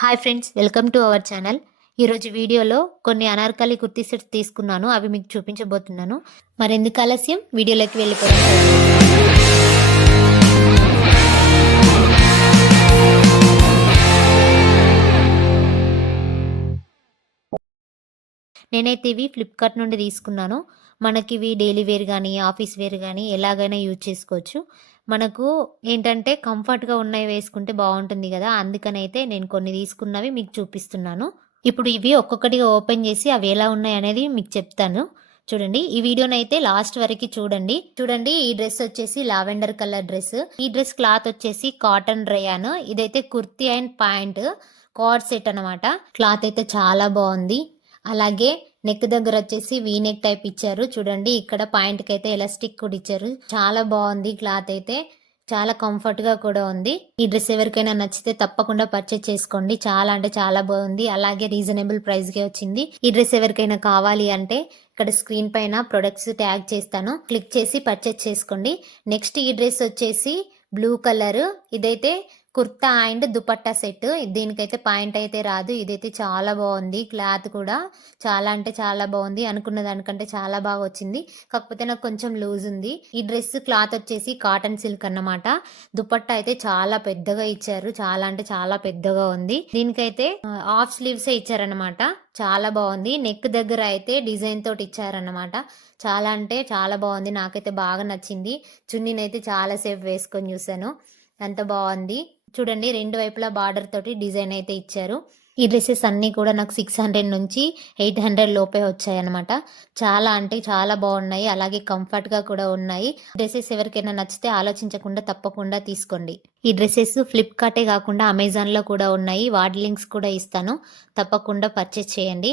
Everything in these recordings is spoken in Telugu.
Hi friends, welcome to our channel. ఈరోజు వీడియోలో కొన్ని అనార్కలి కుర్తీ సెట్స్ తీసుకున్నాను. అవి మీకు చూపించబోతున్నాను. మరెందుకు ఆలస్యం, వీడియోలోకి వెళ్ళిపోదాం. నేనైతే ఇవి ఫ్లిప్కార్ట్ నుండి తీసుకున్నాను. మనకి ఇవి డైలీ వేర్ కానీ ఆఫీస్ వేర్ కానీ ఎలాగైనా యూజ్ చేసుకోవచ్చు. మనకు ఏంటంటే కంఫర్ట్గా ఉన్నవి వేసుకుంటే బాగుంటుంది కదా, అందుకనైతే నేను కొన్ని తీసుకున్నవి మీకు చూపిస్తున్నాను. ఇప్పుడు ఇవి ఒక్కొక్కటిగా ఓపెన్ చేసి అవి ఎలా ఉన్నాయి అనేది మీకు చెప్తాను. చూడండి, ఈ వీడియోనైతే లాస్ట్ వరకు చూడండి. ఈ డ్రెస్ వచ్చేసి లావెండర్ కలర్ డ్రెస్. ఈ డ్రెస్ క్లాత్ వచ్చేసి కాటన్ రేయాన్. ఇదైతే kurti and pant card set అనమాట. క్లాత్ అయితే చాలా బాగుంది. అలాగే నెక్ దగ్గర వచ్చేసి వీ నెక్ టైప్ ఇచ్చారు. చూడండి, ఇక్కడ పాయింట్ కి అయితే ఎలాస్టిక్ కూడా ఇచ్చారు. చాలా బాగుంది. క్లాత్ అయితే చాలా కంఫర్ట్ గా కూడా ఉంది. ఈ డ్రెస్ ఎవరికైనా నచ్చితే తప్పకుండా పర్చేస్ చేసుకోండి. చాలా అంటే చాలా బాగుంది. అలాగే రీజనబుల్ ప్రైస్ కే వచ్చింది. ఈ డ్రెస్ ఎవరికైనా కావాలి అంటే ఇక్కడ స్క్రీన్ పైన ప్రొడక్ట్స్ ట్యాగ్ చేస్తాను, క్లిక్ చేసి పర్చేస్ చేసుకోండి. నెక్స్ట్ ఈ డ్రెస్ వచ్చేసి బ్లూ కలర్. ఇదైతే కుర్తా అండ్ దుపట్టా సెట్. దీనికైతే పాయింట్ అయితే రాదు. ఇదైతే చాలా బాగుంది. క్లాత్ కూడా చాలా అంటే చాలా బాగుంది. అనుకున్న దానికంటే చాలా బాగా వచ్చింది. కాకపోతే నాకు కొంచెం లూజ్ ఉంది. ఈ డ్రెస్ క్లాత్ వచ్చేసి కాటన్ సిల్క్ అన్నమాట. దుపట్టా అయితే చాలా పెద్దగా ఇచ్చారు. చాలా అంటే చాలా పెద్దగా ఉంది. దీనికైతే హాఫ్ స్లీవ్స్ ఇచ్చారనమాట. చాలా బాగుంది. నెక్ దగ్గర అయితే డిజైన్ తోటి ఇచ్చారనమాట. చాలా అంటే చాలా బాగుంది. నాకైతే బాగా నచ్చింది. చున్నీనైతే చాలా సేపు వేసుకొని చూసాను, అంత బాగుంది. చూడండి, రెండు వైపులా బార్డర్ తోటి డిజైన్ అయితే ఇచ్చారు. ఈ డ్రెస్సెస్ అన్నీ కూడా నాకు 600 నుంచి 800 లోపే వచ్చాయన్నమాట. చాలా అంటే చాలా బాగున్నాయి. అలాగే కంఫర్ట్గా కూడా ఉన్నాయి. డ్రెస్సెస్ ఎవరికైనా నచ్చితే ఆలోచించకుండా తప్పకుండా తీసుకోండి. ఈ డ్రెస్సెస్ ఫ్లిప్కార్టే కాకుండా అమెజాన్లో కూడా ఉన్నాయి. వాటి లింక్స్ కూడా ఇస్తాను, తప్పకుండా పర్చేస్ చేయండి.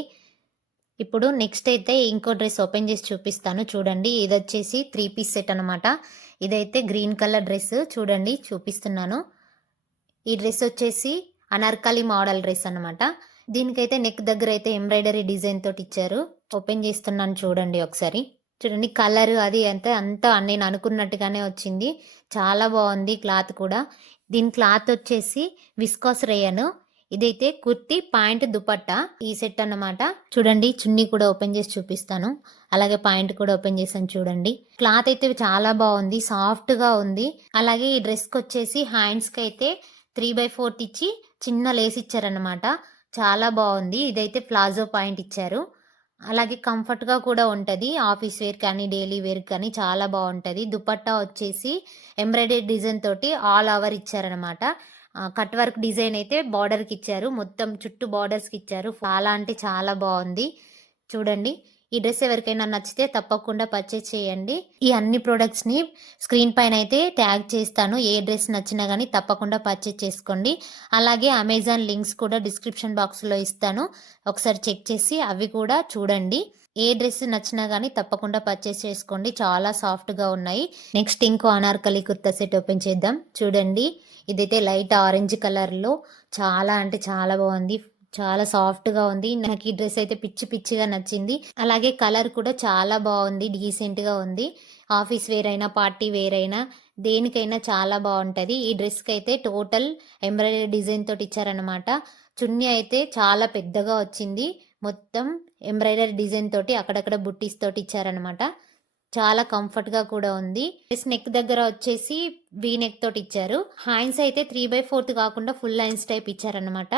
ఇప్పుడు నెక్స్ట్ అయితే ఇంకో డ్రెస్ ఓపెన్ చేసి చూపిస్తాను. చూడండి, ఇది వచ్చేసి 3 పీస్ సెట్ అనమాట. ఇదైతే గ్రీన్ కలర్ డ్రెస్. చూడండి, చూపిస్తున్నాను. ఈ డ్రెస్ వచ్చేసి అనార్కలి మోడల్ డ్రెస్ అనమాట. దీనికైతే నెక్ దగ్గర అయితే ఎంబ్రాయిడరీ డిజైన్ తోటి ఇచ్చారు. ఓపెన్ చేస్తున్నాను, చూడండి ఒకసారి. చూడండి, కలర్ అది అంతా నేను అనుకున్నట్టుగానే వచ్చింది. చాలా బాగుంది. క్లాత్ కూడా, దీని క్లాత్ వచ్చేసి విస్కాస్ రేయన్. ఇదైతే కుర్తి పాయింట్ దుపట్టా ఈ సెట్ అన్నమాట. చూడండి, చున్నీ కూడా ఓపెన్ చేసి చూపిస్తాను. అలాగే పాయింట్ కూడా ఓపెన్ చేసాను. చూడండి, క్లాత్ అయితే చాలా బాగుంది, సాఫ్ట్ గా ఉంది. అలాగే ఈ డ్రెస్ కి వచ్చేసి హ్యాండ్స్ కి అయితే 3/4 ఇచ్చి చిన్న లేస్ ఇచ్చారనమాట. చాలా బాగుంది. ఇదైతే ప్లాజో పాయింట్ ఇచ్చారు. అలాగే కంఫర్ట్గా కూడా ఉంటుంది. ఆఫీస్ వేర్ కానీ డైలీ వేర్ కానీ చాలా బాగుంటుంది. దుపట్టా వచ్చేసి ఎంబ్రాయిడరీ డిజైన్ తోటి ఆల్ ఓవర్ ఇచ్చారనమాట. కట్ వర్క్ డిజైన్ అయితే బార్డర్కి ఇచ్చారు. మొత్తం చుట్టూ బార్డర్స్కి ఇచ్చారు. చాలా అంటే చాలా బాగుంది. చూడండి, ఈ డ్రెస్ ఎవరికైనా నచ్చితే తప్పకుండా పర్చేస్ చేయండి. ఈ అన్ని ప్రొడక్ట్స్ని స్క్రీన్ పైన అయితే ట్యాగ్ చేస్తాను. ఏ డ్రెస్ నచ్చినా కానీ తప్పకుండా పర్చేస్ చేసుకోండి. అలాగే అమెజాన్ లింక్స్ కూడా డిస్క్రిప్షన్ బాక్స్లో ఇస్తాను, ఒకసారి చెక్ చేసి అవి కూడా చూడండి. ఏ డ్రెస్ నచ్చినా కానీ తప్పకుండా పర్చేస్ చేసుకోండి. చాలా సాఫ్ట్గా ఉన్నాయి. నెక్స్ట్ ఇంకో అనార్కలి కుర్తా సెట్ ఓపెన్ చేద్దాం. చూడండి, ఇదైతే లైట్ ఆరెంజ్ కలర్లో చాలా అంటే చాలా బాగుంది. చాలా సాఫ్ట్గా ఉంది. నాకు ఈ డ్రెస్ అయితే పిచ్చిగా నచ్చింది. అలాగే కలర్ కూడా చాలా బాగుంది, డీసెంట్గా ఉంది. ఆఫీస్ వేర్ అయినా పార్టీ వేర్ అయినా దేనికైనా చాలా బాగుంటుంది. ఈ డ్రెస్కి అయితే టోటల్ ఎంబ్రాయిడరీ డిజైన్ తోటి ఇచ్చారనమాట. చున్నీ అయితే చాలా పెద్దగా వచ్చింది. మొత్తం ఎంబ్రాయిడరీ డిజైన్ తోటి అక్కడక్కడ బుట్టీస్ తోటి ఇచ్చారనమాట. చాలా కంఫర్ట్గా కూడా ఉంది. డ్రెస్ నెక్ దగ్గర వచ్చేసి వీ నెక్ తోటి ఇచ్చారు. హ్యాండ్స్ అయితే 3/4 కాకుండా ఫుల్ హ్యాండ్స్ టైప్ ఇచ్చారనమాట.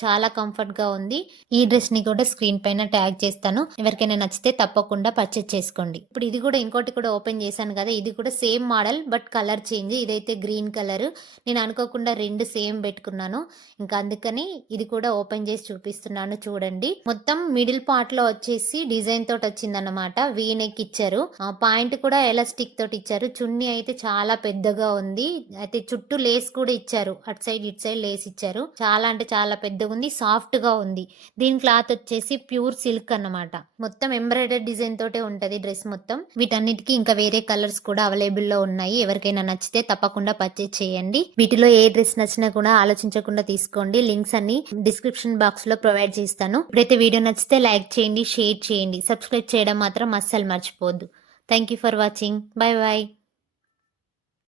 చాలా కంఫర్ట్గా ఉంది. ఈ డ్రెస్ని కూడా స్క్రీన్ పైన ట్యాగ్ చేస్తాను, ఎవరికైనా నచ్చితే తప్పకుండా పర్చేస్ చేసుకోండి. ఇప్పుడు ఇది కూడా ఇంకోటి కూడా ఓపెన్ చేశాను కదా, ఇది కూడా same model but colour change. ఇదైతే గ్రీన్ కలర్. నేను అనుకోకుండా రెండు సేమ్ పెట్టుకున్నాను, ఇంకా అందుకని ఇది కూడా ఓపెన్ చేసి చూపిస్తున్నాను. చూడండి, మొత్తం మిడిల్ పార్ట్ లో వచ్చేసి డిజైన్ తోటి వచ్చిందన్నమాట. వీ నెక్ ఇచ్చారు. పాయింట్ కూడా ఎలాస్టిక్ తోటి ఇచ్చారు. చున్నీ అయితే చాలా పెద్దగా ఉంది. అయితే చుట్టూ లేస్ కూడా ఇచ్చారు. అటు సైడ్ ఇటు సైడ్ లేస్ ఇచ్చారు. చాలా అంటే చాలా పెద్దగా ఉంది, సాఫ్ట్ గా ఉంది. దీని క్లాత్ వచ్చేసి ప్యూర్ సిల్క్ అన్నమాట. మొత్తం ఎంబ్రాయిడరీ డిజైన్ తోటే ఉంటది డ్రెస్ మొత్తం. వీటన్నిటికీ ఇంకా వేరే కలర్స్ కూడా అవైలబుల్ లో ఉన్నాయి. ఎవరికైనా నచ్చితే తప్పకుండా పర్చేస్ చేయండి. వీటిలో ఏ డ్రెస్ నచ్చినా కూడా ఆలోచించకుండా తీసుకోండి. లింక్స్ అన్ని డిస్క్రిప్షన్ బాక్స్ లో ప్రొవైడ్ చేస్తాను. ఇప్పుడైతే వీడియో నచ్చితే లైక్ చేయండి, షేర్ చేయండి, సబ్స్క్రైబ్ చేయడం మాత్రం అస్సలు మర్చిపోవద్దు. Thank you for watching. By by.